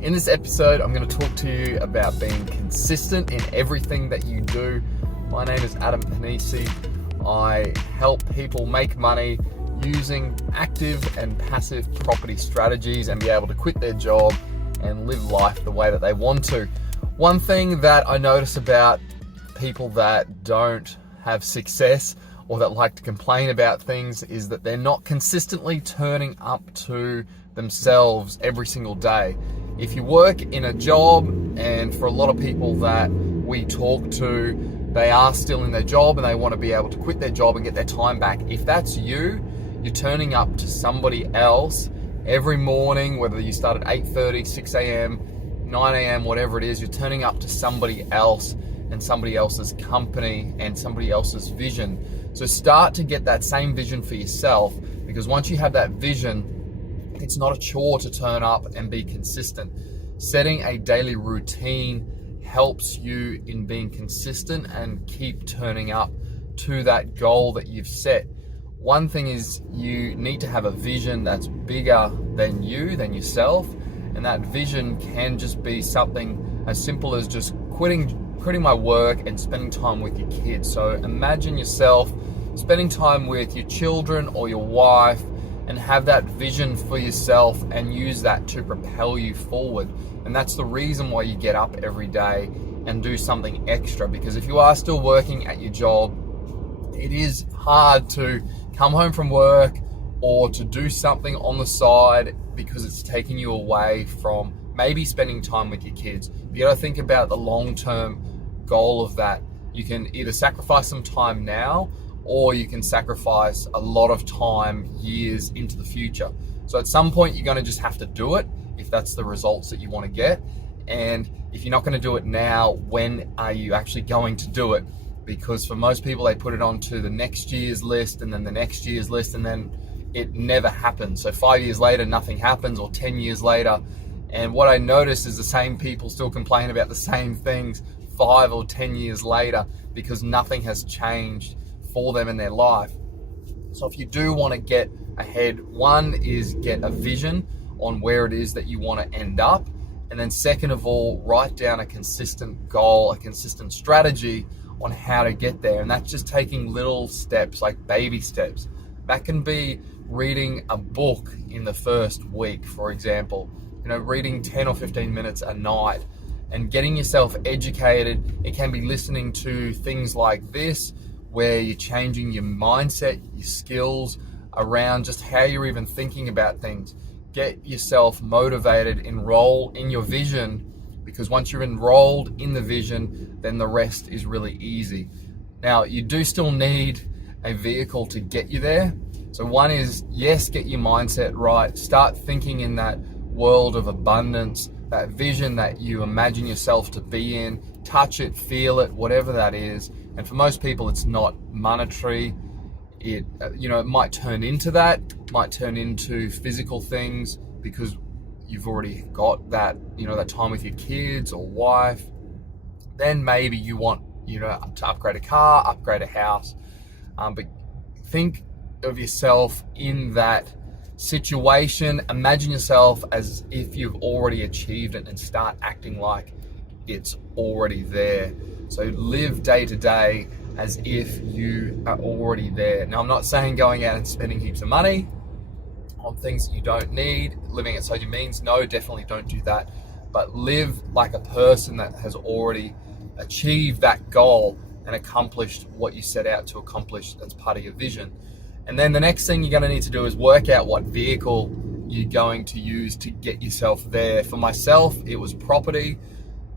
In this episode, I'm going to talk to you about being consistent in everything that you do. My name is Adam Panisi. I help people make money using active and passive property strategies and be able to quit their job and live life the way that they want to. One thing that I notice about people that don't have success or that like to complain about things is that they're not consistently turning up to themselves every single day. If you work in a job, and for a lot of people that we talk to, they are still in their job and they want to be able to quit their job and get their time back. If that's you, you're turning up to somebody else every morning, whether you start at 8:30, 6 a.m., 9 a.m., whatever it is, you're turning up to somebody else and somebody else's company and somebody else's vision. So start to get that same vision for yourself, because once you have that vision, it's not a chore to turn up and be consistent. Setting a daily routine helps you in being consistent and keep turning up to that goal that you've set. One thing is you need to have a vision that's bigger than you, than yourself, and that vision can just be something as simple as just quitting my work and spending time with your kids. So imagine yourself spending time with your children or your wife, and have that vision for yourself and use that to propel you forward. And that's the reason why you get up every day and do something extra, because if you are still working at your job, it is hard to come home from work or to do something on the side because it's taking you away from maybe spending time with your kids. You got to think about the long-term goal of that. You can either sacrifice some time now, or you can sacrifice a lot of time years into the future. So at some point, you're going to just have to do it if that's the results that you want to get. And if you're not going to do it now, when are you actually going to do it? Because for most people, they put it onto the next year's list and then the next year's list, and then it never happens. So 5 years later, nothing happens, or 10 years later. And what I notice is the same people still complain about the same things 5 or 10 years later, because nothing has changed for them in their life. So if you do want to get ahead, one is get a vision on where it is that you want to end up. And then second of all, write down a consistent goal, a consistent strategy on how to get there. And that's just taking little steps, like baby steps. That can be reading a book in the first week, for example, reading 10 or 15 minutes a night and getting yourself educated. It can be listening to things like this, where you're changing your mindset, your skills around just how you're even thinking about things. Get yourself motivated, enroll in your vision, because once you're enrolled in the vision, then the rest is really easy. Now, you do still need a vehicle to get you there. So one is, yes, get your mindset right. Start thinking in that world of abundance, that vision that you imagine yourself to be in. Touch it, feel it, whatever that is. And for most people, it's not monetary. It might turn into that, might turn into physical things, because you've already got that, that time with your kids or wife. Then maybe you want, to upgrade a car, upgrade a house. But think of yourself in that situation. Imagine yourself as if you've already achieved it and start acting like it's already there. So live day to day as if you are already there. Now, I'm not saying going out and spending heaps of money on things that you don't need, living outside your means. No, definitely don't do that. But live like a person that has already achieved that goal and accomplished what you set out to accomplish. That's part of your vision. And then the next thing you're going to need to do is work out what vehicle you're going to use to get yourself there. For myself, it was property.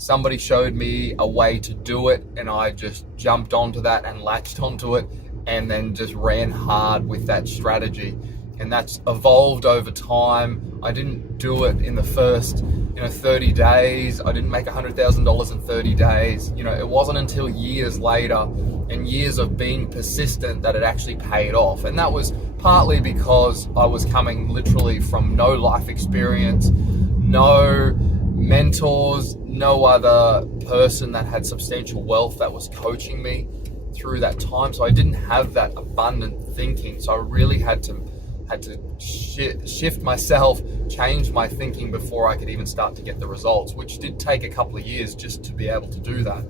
Somebody showed me a way to do it, and I just jumped onto that and latched onto it, and then just ran hard with that strategy. And that's evolved over time. I didn't do it in the first 30 days. I didn't make $100,000 in 30 days. It wasn't until years later and years of being persistent that it actually paid off. And that was partly because I was coming literally from no life experience, no mentors, no other person that had substantial wealth that was coaching me through that time. So I didn't have that abundant thinking. So I really had to had to shift myself, change my thinking before I could even start to get the results, which did take a couple of years just to be able to do that.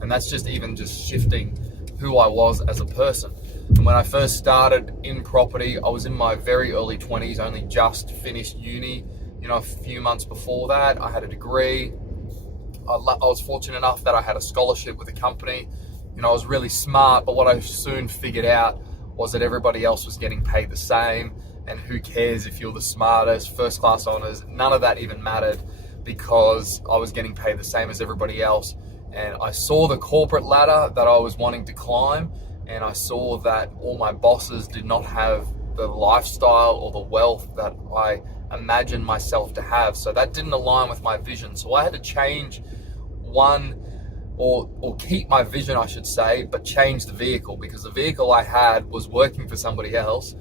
And that's just shifting who I was as a person. And when I first started in property, I was in my very early 20s, only just finished uni. A few months before that, I had a degree. I was fortunate enough that I had a scholarship with a company. I was really smart, but what I soon figured out was that everybody else was getting paid the same, and who cares if you're the smartest, first class honors, none of that even mattered, because I was getting paid the same as everybody else. And I saw the corporate ladder that I was wanting to climb, and I saw that all my bosses did not have the lifestyle or the wealth that I imagined myself to have. So that didn't align with my vision. So I had to change or keep my vision, I should say, but change the vehicle, because the vehicle I had was working for somebody else,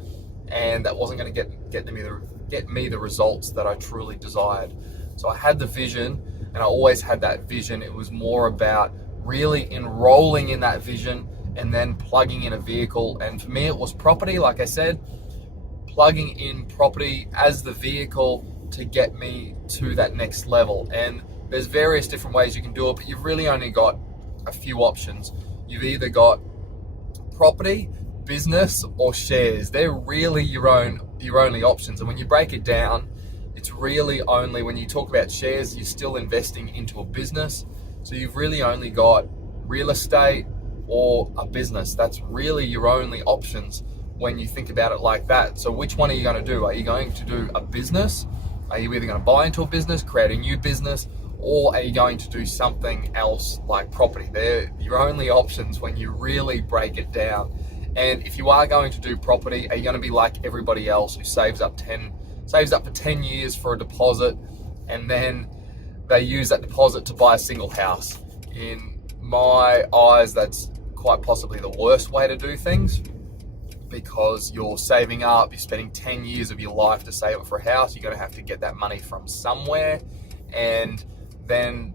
and that wasn't going to get me the results that I truly desired. So I had the vision, and I always had that vision. It was more about really enrolling in that vision and then plugging in a vehicle. And for me, it was property. Like I said, plugging in property as the vehicle to get me to that next level. And there's various different ways you can do it, but you've really only got a few options. You've either got property, business, or shares. They're really your only options. And when you break it down, it's really only, when you talk about shares, you're still investing into a business. So you've really only got real estate or a business. That's really your only options when you think about it like that. So which one are you going to do? Are you going to do a business? Are you either going to buy into a business, create a new business, or are you going to do something else like property? They're your only options when you really break it down. And if you are going to do property, are you going to be like everybody else who saves up for 10 years for a deposit, and then they use that deposit to buy a single house? In my eyes, that's quite possibly the worst way to do things, because you're saving up, you're spending 10 years of your life to save up for a house. You're going to have to get that money from somewhere, and then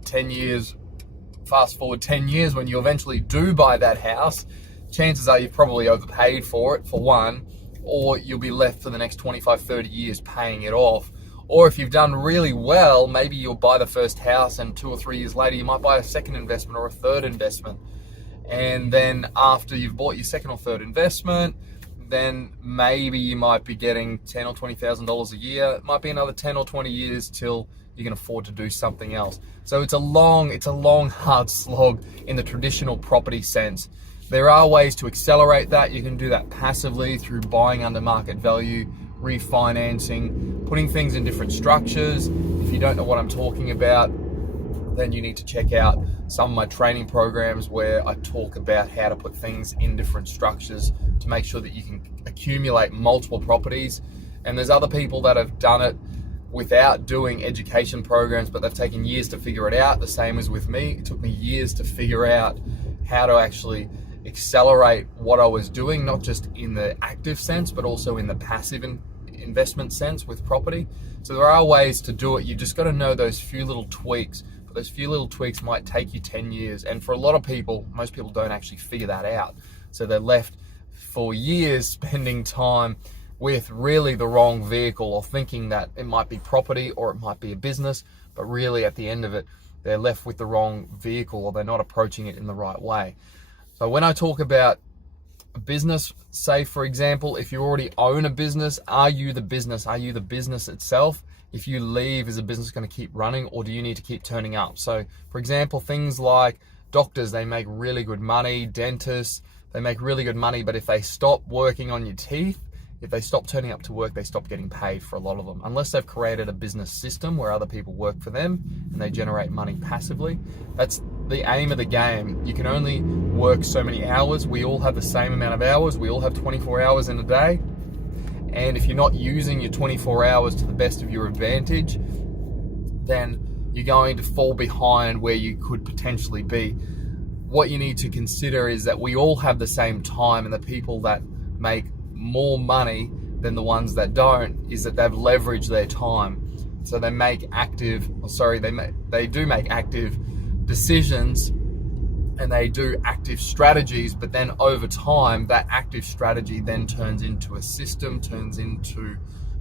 fast forward 10 years, when you eventually do buy that house, chances are you've probably overpaid for it, for one, or you'll be left for the next 25, 30 years paying it off. Or if you've done really well, maybe you'll buy the first house, and 2 or 3 years later, you might buy a second investment or a third investment. And then after you've bought your second or third investment, then maybe you might be getting $10,000 or $20,000 a year. It might be another 10 or 20 years till you can afford to do something else. So it's a long, hard slog in the traditional property sense. There are ways to accelerate that. You can do that passively through buying under market value, refinancing, putting things in different structures. If you don't know what I'm talking about, then you need to check out some of my training programs where I talk about how to put things in different structures to make sure that you can accumulate multiple properties. And there's other people that have done it without doing education programs, but they've taken years to figure it out. The same as with me. It took me years to figure out how to actually accelerate what I was doing, not just in the active sense, but also in the passive investment sense with property. So there are ways to do it. You just got to know those few little tweaks. But those few little tweaks might take you 10 years. And for a lot of people, most people don't actually figure that out. So they're left for years spending time with really the wrong vehicle, or thinking that it might be property or it might be a business, but really at the end of it, they're left with the wrong vehicle, or they're not approaching it in the right way. So when I talk about a business, say for example, if you already own a business, are you the business? Are you the business itself? If you leave, is the business going to keep running, or do you need to keep turning up? So for example, things like doctors, they make really good money. Dentists, they make really good money, but if they stop working on your teeth, if they stop turning up to work, they stop getting paid for a lot of them. Unless they've created a business system where other people work for them and they generate money passively. That's the aim of the game. You can only work so many hours. We all have the same amount of hours. We all have 24 hours in a day. And if you're not using your 24 hours to the best of your advantage, then you're going to fall behind where you could potentially be. What you need to consider is that we all have the same time, and the people that make more money than the ones that don't is that they've leveraged their time. So they do make active decisions and they do active strategies, but then over time, that active strategy then turns into a system, turns into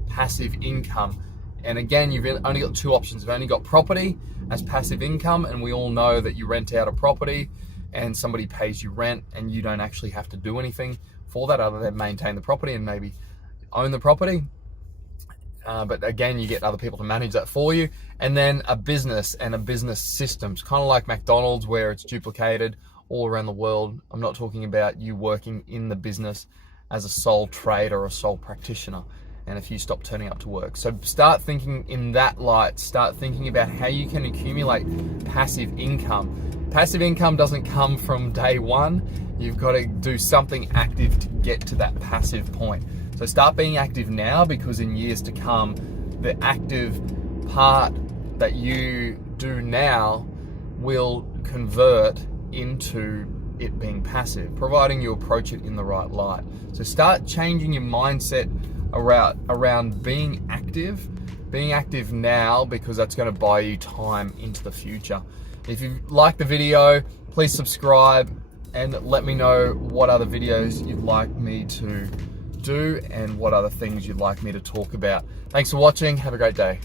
passive income. And again, you've only got two options. You've only got property as passive income, and we all know that you rent out a property and somebody pays you rent and you don't actually have to do anything for that other than maintain the property and maybe own the property. But again, you get other people to manage that for you. And then a business and a business systems, kind of like McDonald's, where it's duplicated all around the world. I'm not talking about you working in the business as a sole trader or a sole practitioner, and if you stop turning up to work. So start thinking in that light. Start thinking about how you can accumulate passive income. Passive income doesn't come from day one. You've got to do something active to get to that passive point. So start being active now, because in years to come, the active part that you do now will convert into it being passive, providing you approach it in the right light. So start changing your mindset around being active now, because that's going to buy you time into the future. If you like the video, please subscribe and let me know what other videos you'd like me to do and what other things you'd like me to talk about. Thanks for watching. Have a great day.